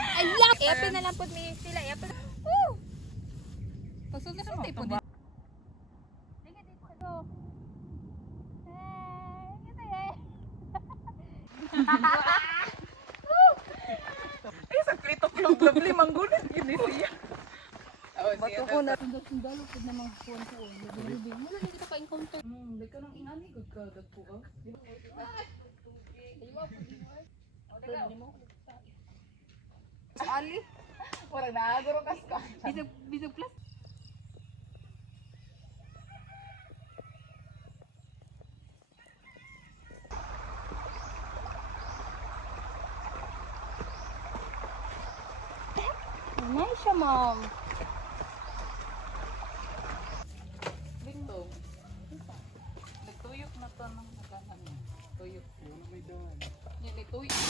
Ay, yak! Epe na lang po may sila. Epe na. Woo! Pasok na sa tayo po dito. Sige dito. Ay, saklit ako ng lovely manggunit. Gini siya. Bato ko na. Sundalo po na mga puwan-puwan. Lubing-lubing. Wala na kita ka-encounter. Dahil ka nang ingani, gagkagat po ka. Ali? Wala na, guro kas ka. Bisog plus. Nice siya, ma'am. Dito. Nagtuyok na to ng nakahan. Tuyok. May daan. Yan, tuyok.